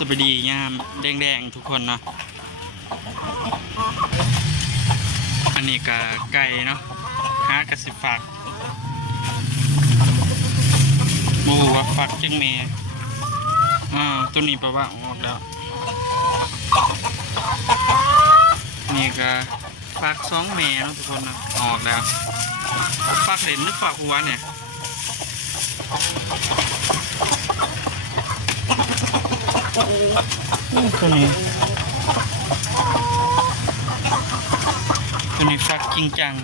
สวัสดียามแดงๆทุกคนเนาะอันนี้ก็ไก่เนาะหากระสิฝักโมว่าฝักจังเมย์ตัวนี้แปลว่าออกแล้วนี่ก็ฝัก2 เมย์เนาะทุกคนเนาะออกแล้วฝักเห็นหรือฝักหัวเนี่ยตัวนี้ฝักจริงจัง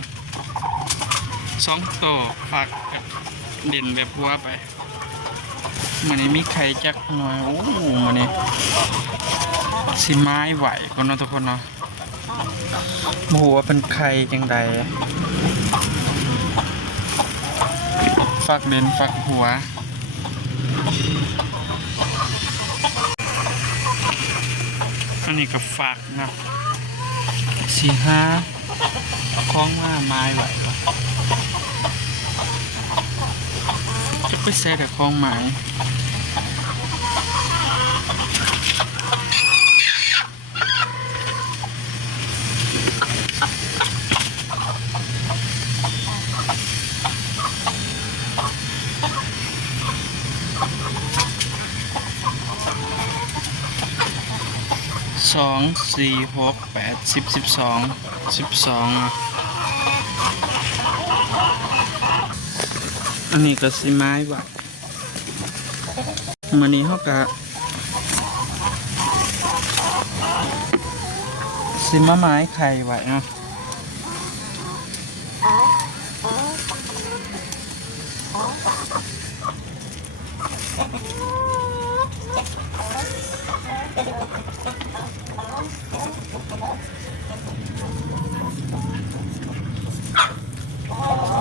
2 ตัวฝักเด่นแบบหัวไปมันนี้มีไข่จักหน่อยโอ้มันนี้สิไม้ไหวคนเนาะทุกคนเนาะหัวเป็นไข่จังใดฝักเด่นฝักหัวอันนี้ก็ฝักนะ4-5คล้องมาไม้ไหวจะไปใส่แต่คล้องไม้2 4 6 8 10 12อันนี้ก็สิไม้ว่ะมันนี้เขาก็สิมาไม้ไข่ไว้เนาะ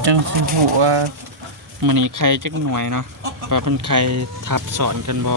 จังสิหัวมันนี่ไข่จักหน่วยเนาะว่าเป็นไข่ทับสอนกันบ่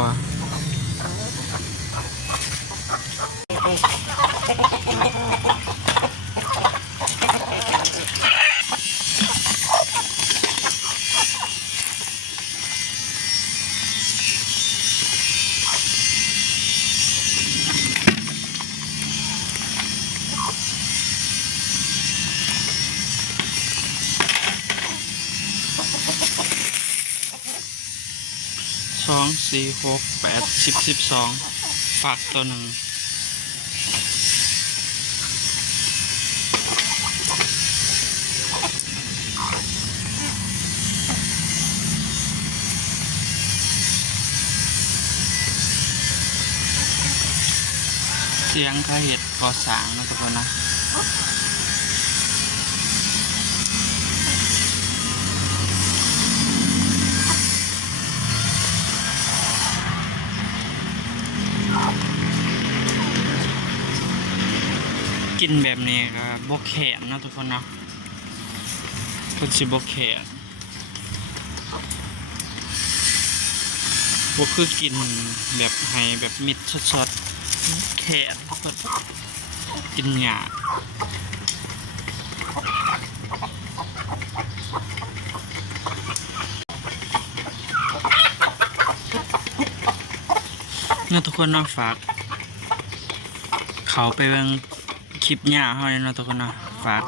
2 4 6 8 10 12ฝักตัวหนึ่งเสียงข้าเห็ดก่อสร้างนะทุกคนนะกินแบบนี้ก็บกแขนนะทุกคนเนาะคนสิบกแขนบกคือกินแบบให้แบบมิดสดๆแขนทุกคนกินหยาเนี่ยทุกคนเนาะฝากเขาไปเบิ่งคลิปหญ้าเฮาเนี่ยเนาะทุกคนเนาะฝาก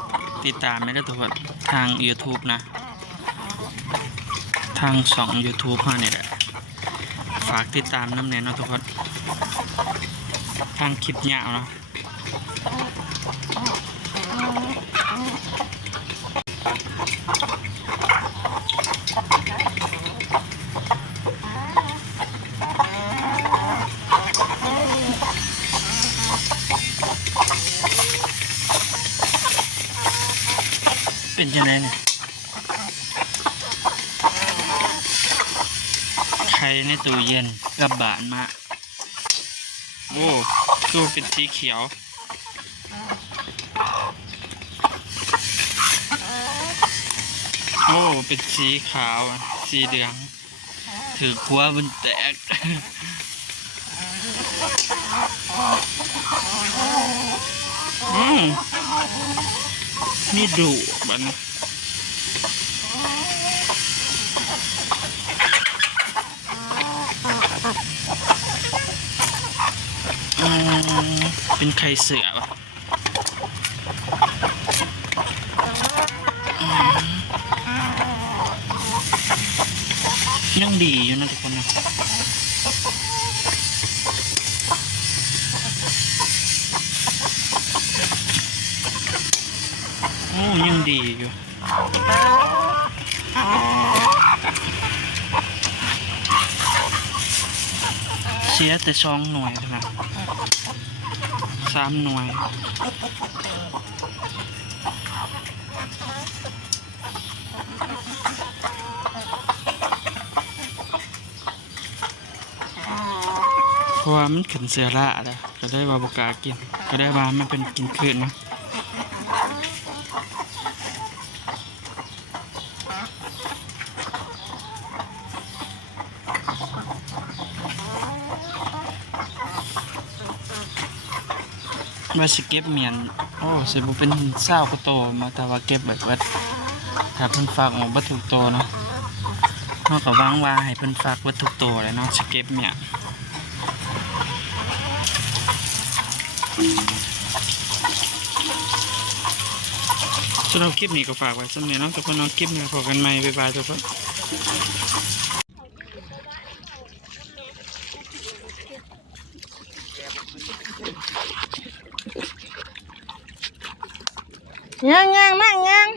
ติดตามไม่ได้ทุกคนทาง YouTube นะทางYouTube เฮานี่แหละฝากติดตามน้ำแน่เนาะทุกคนทางคลิปหญ้าเนาะเป็นยังไงเนี่ยไข่ในตู้เย็นกับบานมาโอ้ตู้เป็นสีเขียวโอ้เป็นสีขาวสีเหลืองถือขัวมันแตกนี่ดุมัน เป็นไข่เสือป่ะยังดีอยู่นะทุกคนนะโอ้ยังดีอยู่เสียแต่2 หน่วยเท่านั้น3 หน่วยเพราะว่ามันขึ้นเสือละแล้วก็ได้ว่าบกล้ากินก็ได้ว่ามันเป็นกินคืนนะว่าสิเก็บเมียนโอ้สิบ่เป็น20 กว่าโตมาแต่ว่าเก็บแบบว่าถ้าเพิ่นฝากออกบ่ถูกโตเนาะเฮาก็หวังว่าให้เพิ่นฝากบ่ถูกโตเลยเนาะสิเก็บเมียนสำหรับคลิปนี้ก็ฝากไว้สำหรับน้องทุกคนน้องคลิปนี้พบกันใหม่บ๊ายบายทุกคนยังนั่งยัง